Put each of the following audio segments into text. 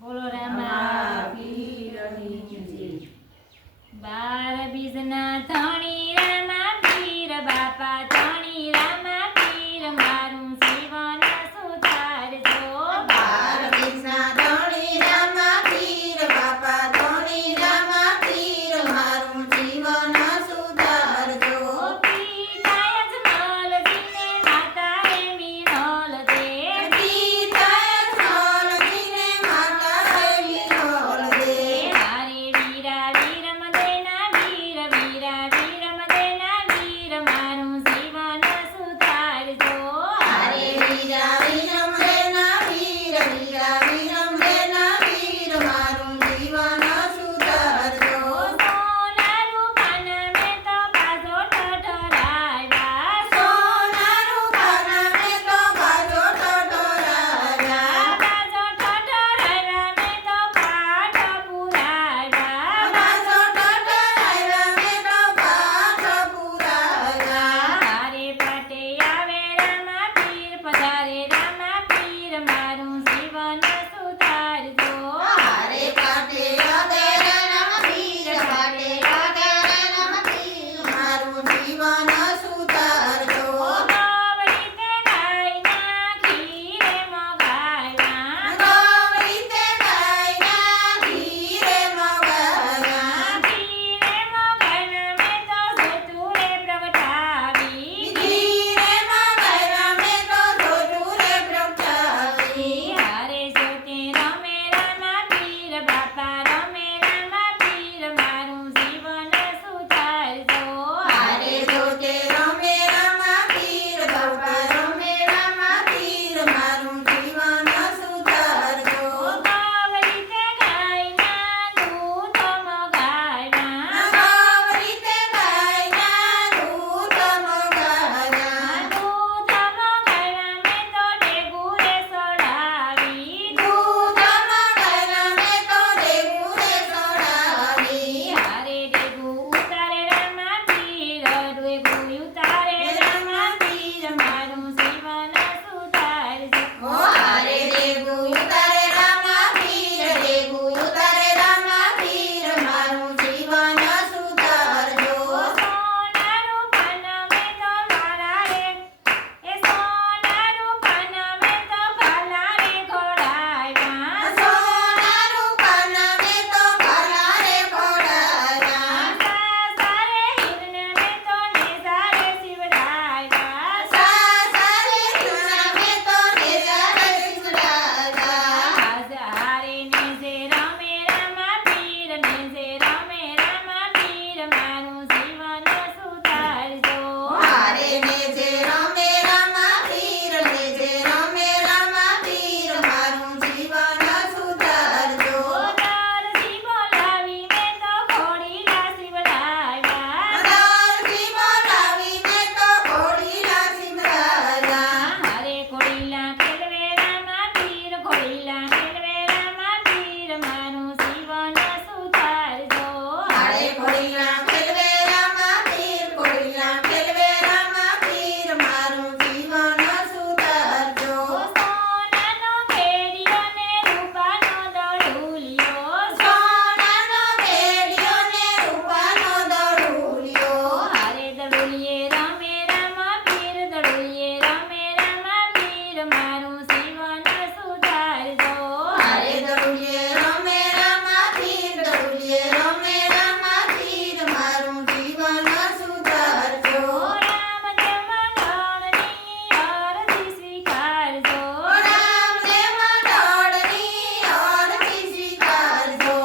બોલો રામા પીરની જય. 12 બીજના ધણી રામા પીર બાપા ધણી રામા પીર મારું જીવન સુધારજો. 12 બીજના ધણી રામા પીર બાપા ધણી રામા પીર મારું જીવન સુધારજો. પિતાએ જમલજીને માતાએ મિનલ દે. પિતાએ જમલજીને માતાએ મિનલ દે. હારે વીરા વીરમ દેના વીર વીરા વીરમ દેના વીર મારું જીવન સુધારજો. હારે વીરા વીરમ દેના વીર વીરા વીરમ દેના વીર મારું જીવન સુધારજો. સોના રૂપાના મેં તો બાજો ઠઠરાવ્યા. સોના રૂપાના મેં તો બાજો ઠઠરાવ્યા. બાજો ઠઠરાવ્યા મેં તો પાઠ પુરાવ્યા. બાજો ઠઠરાવ્યા મેં તો પાઠ પુરાવ્યા. હારે પાટે આવે રામા પીર પધારે રામા પીર મારું જીવન સુધારજો. હારે પાટે આવે રામ પીર પાટે આવે રામ પીર મારું જીવન સુધારજો. ગોવરી તે ગાયના ખીરે મગાવ્યા. ગોવરી તે ગાયના ખીરે મગાવ્યા. ખીરે મગાવ્યા મેં તો જોતુરે પ્રગટાવી. ખીરે મગાવ્યા મેં તો જોતુરે પ્રગટાવી. હારે જોતે રમે રામા પીર બાપા રમે રામા પીર મારું જીવન સુધારજો. હારે જોતે રમે રામા પીર બાપા રમે રામા પીર મારું જીવન સુધારજો. ગોવરી તે ગાયના દૂધ મગાવ્યા. ગોવરી તે ગાયના દૂધ મગાવ્યા. દૂધ મગાવ્યા મેં તો ડેગુરે સડાવી. દૂધ મગાવ્યા મેં તો દેવુરે સડાવી. હારે ડેગુ ઉતારે રામા પીર ડેગુ ઉતારે રામા પીર મારું જીવન સુધારજો. ઓ હારે દેગુ ઉતારે રામા પીર દેગુ ઉતારે રામા પીર મારું જીવન સુધારજો. સોના રૂપાના મેં તો લાલા રે સોના રૂપાના મેં તો ભાલા રે ઘોડાવ્યા. સોના રૂપાના મેં તો ભાલા રે ઘોડાવ્યા. સારે હિરને મેં તો નેજારે શિવડાવ્યા. સાસરે હિરણા મેં તો નેજારે શિવડાવ્યા. હારે નેજે રમે રામા પીર નેજે રમે રામા પીર મારું જીવન સુધારજો. હારે નેજે રમે રામા પીર નેજે રમે રામા પીર મારું જીવન સુધારજો. દરજી બોલાવી મેં તો ઘોડીલા શિવડાવ્યા. દરજી બોલાવી મેં તો ઘોડીલા શિવડાવ્યા. હારે ઘોડીલા ખેલવે રામા પીર ઘોડીલા ખેલવે રામા પીર મારું જીવન સુધારજો. હારે ઘોડીલા ખેલવે રામા પીર ઘોડીલા ખેલવે રામા પીર મારું જીવન સુધારજો. સોનાનો ઘેડિયો ને રૂપાનો દડુલિયો. સોનાનો ઘેડિયો ને રૂપાનો દડુલિયો. હારે દડુલિયે રમે રામા પીર દડુલિયે રમે રામા પીર મારું જીવન સુધારજો. હારે દડુલિયે રમે રામા પીર દડુલિયે રમે રામા પીર મારું જીવન સુધારજો. રામદેવ મંડળની અરજી સ્વીકારજો. રામદેવ મંડળની અરજી સ્વીકારજો.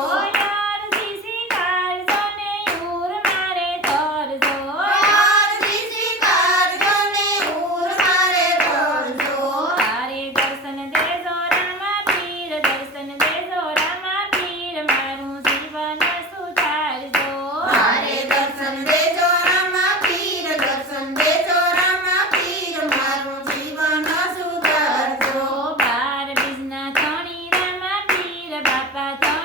અરજી સ્વીકારજો ને યુર મારે ધરજો. અરજી સ્વીકારજો ને ઉર મારે ધરજો. હારે દર્શન દેજો રામા પીર દર્શન દેજો રામા પીર મારું જીવન સુધારજો. હારે દર્શન દેજો રામા પીર દર્શન દેજો રામા પીર મારું જીવન સુધારજો. 12 બીજના ધણી રામા પીર બાપા ધણી